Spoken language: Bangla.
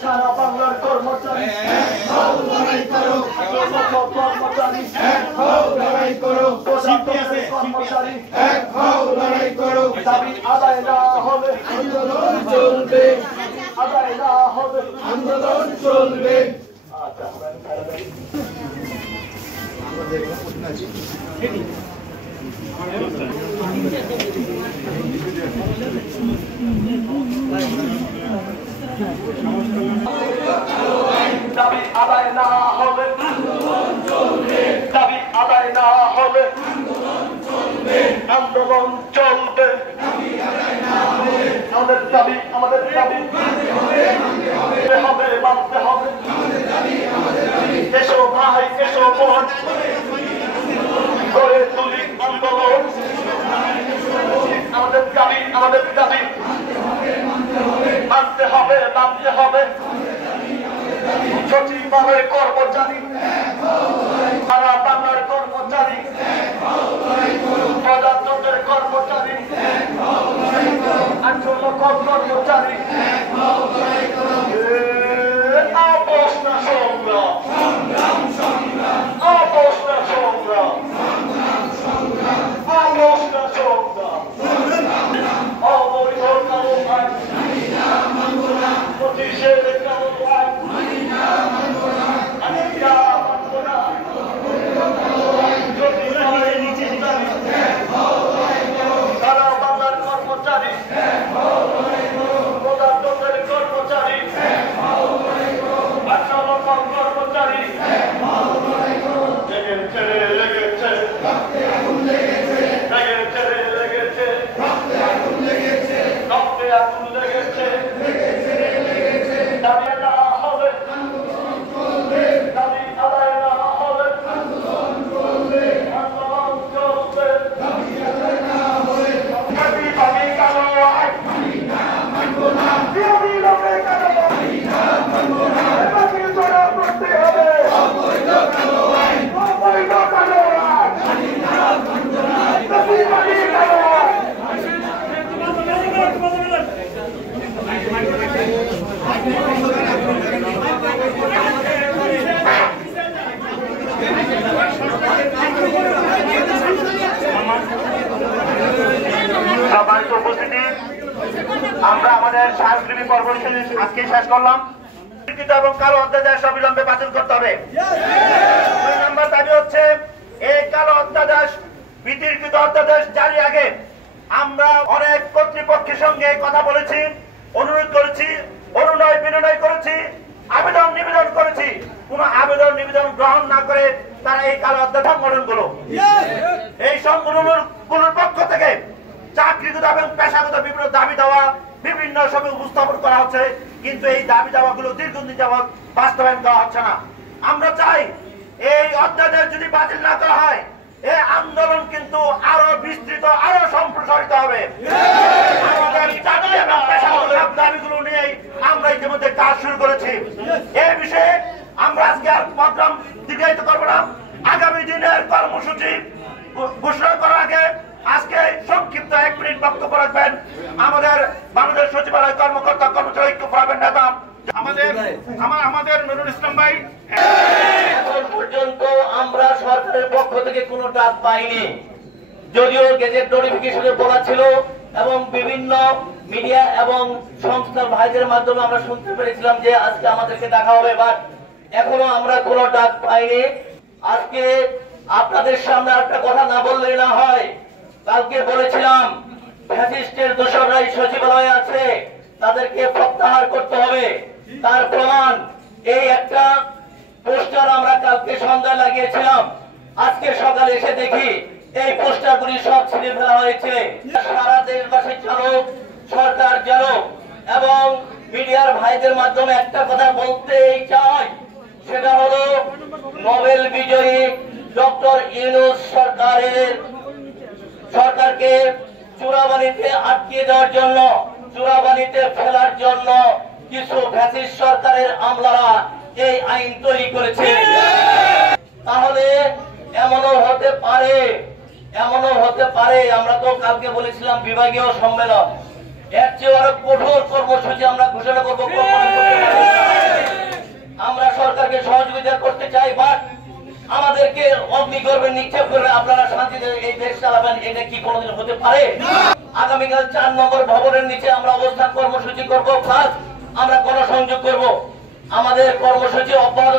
সারা বাংলার কর্মচারী কর্মচারী কর্মচারী দাবি আদায় না হলে আন্দোলন চলবে, আদায় না হবে আন্দোলন চলবে। দাবি আদায় না হবে আন্দোলন চলবে, দাবি আদায় না হবে আন্দোলন চলবে, আন্দোলন চলবে, দাবি আদায় না হবে আমাদের দাবি মানতে হবে, মানতে হবে আমাদের দাবি। এসো ভাই এসো বোন করে তুলি আন্দোলন, আমাদের দাবি মানতে হবে সচিবালয়ের কর্মচারী, সারা বাংলার কর্মচারী, প্রজাতন্ত্রের কর্মচারী, 8 লক্ষ কর্মচারী, আপোষ না সংগ্রাম, আপোষ না সংগ্রাম, আপোষ না সংগ্রাম, অবৈধ কালো আইন, 25-এর কালো আইন সারা বাংলার কর্মচারী, প্রজাতন্ত্রের কর্মচারী, 8 লক্ষ কর্মচারী লেগেছে, লেগেছে রক্তে আগুন লেগেছে, দাবি না হবে দাবি আদায় না হবে আন্দোলন চলবে, দাবি আদায় না হবে দাবি কালো আইন মানব না, দাবি লোকে কালো মানব না, দাবি তোরা করতে হবে অবৈধ কালো আইন, অবৈধ কালো আইন মানব না, দাবি কালো আইন। সম্মানিত উপস্থিতি, আমরা আমাদের সাংস্কৃতিক পর্ব আজকে শেষ করলাম। এবং কালো অধ্যাদেশ অবিলম্বে বাতিল করতে হবে। 2 নম্বর দাবি হচ্ছে এই কালো অধ্যাদেশ, বিতর্কিত অধ্যাদেশ জারি আগে আমরা অনেক কর্তৃপক্ষের সঙ্গে কথা বলেছি, অনুরোধ করেছি, অনুনয় বিনয় করেছি, আবেদন নিবেদন করেছি। কোন আবেদন নিবেদন গ্রহণ না করে তারা এই কালো অধ্যাদেশ সংগঠনগুলো, এই সংগঠনগুলোর পক্ষ থেকে চাকরিগত এবং পেশাগত বিভিন্ন দাবি দেওয়া বিভিন্ন সময় উপস্থাপন করা হচ্ছে, কিন্তু এই দাবি দাওয়াগুলো দীর্ঘদিন যাবৎ বাস্তবায়ন করা হচ্ছে না। আমরা চাই এই অধ্যাদেশ যদি বাতিল না করা হয়, এই আন্দোলন কিন্তু আরো বিস্তৃত, আরো সম্প্রসারিত হবে। আমাদের চাকরি এবং পেশাগত দাবিগুলো নিয়েই আমরা ইতিমধ্যে কাজ শুরু করেছি। এই বিষয়ে আমরা আজকে আর প্রোগ্রাম দীর্ঘায়িত করব না। আগামী দিনের কর্মসূচি ঘোষণা করার আগে আজকে সংক্ষিপ্ত 1 মিনিট বক্তব্য রাখবেন আমাদের বাংলাদেশ সচিবালয় কর্মকর্তা কর্মচারী ঐক্য ফোরামের নেতা আমাদের নুরুল ইসলাম ভাই। এখন পর্যন্ত আমরা সরকারের পক্ষ থেকে কোনো ডাক পাইনি, যদিও গেজেট নোটিফিকেশনে বলা ছিল এবং বিভিন্ন মিডিয়া এবং সংস্থার ভাইদের মাধ্যমে আমরা শুনতে পেরেছিলাম যে আজকে আমাদেরকে দেখা হবে, বাট এখনো আমরা কোনো ডাক পাইনি। আজকে আপনাদের সামনে একটা কথা না বললেই না হয়। কালকে বলেছিলাম ফ্যাসিস্টের দোসররাই সচিবালয়ে আছে, তাদেরকে প্রত্যাহার করতে হবে। তার প্রমাণ এই একটা পোস্টার আমরা কালকে সন্ধ্যায় লাগিয়েছিলাম। আজকে সকালে এসে দেখি এই পোস্টারগুলি সব ছিঁড়ে ফেলা হয়েছে। সারা দেশবাসী চালক, সরকার চালক এবং মিডিয়ার ভাইদের মাধ্যমে একটা কথা বলতেই চাই, সেটা হলো নোবেল বিজয়ী ডক্টর ইউনূস সরকারকে চোরাবালিতে আটকে দেওয়ার জন্য, চোরাবালিতে ফেলার জন্য কিছু ফ্যাসিস্ট সরকারের আমলারা এই আইন তৈরি করেছে। তাহলে এমনও হতে পারে, এমনও হতে পারে, আমরা তো কালকে বলেছিলাম বিভাগীয় সম্মেলন, এর চেয়ে আরো কঠোর কর্মসূচি আমরা ঘোষণা করবো। আমরা সরকারকে সহযোগিতা করতে চাই, বাট আমাদেরকে অগ্নিগর্ভে নিক্ষেপ করে আপনারা শান্তিতে এই দেশ চালাবেন, এটা কি কোনোদিন হতে পারে? আগামীকাল 4 নম্বর ভবনের নিচে আমরা অবস্থান কর্মসূচি করবো, প্লাস আমরা গণসংযোগ করব। আমাদের কর্মসূচি অব্যাহত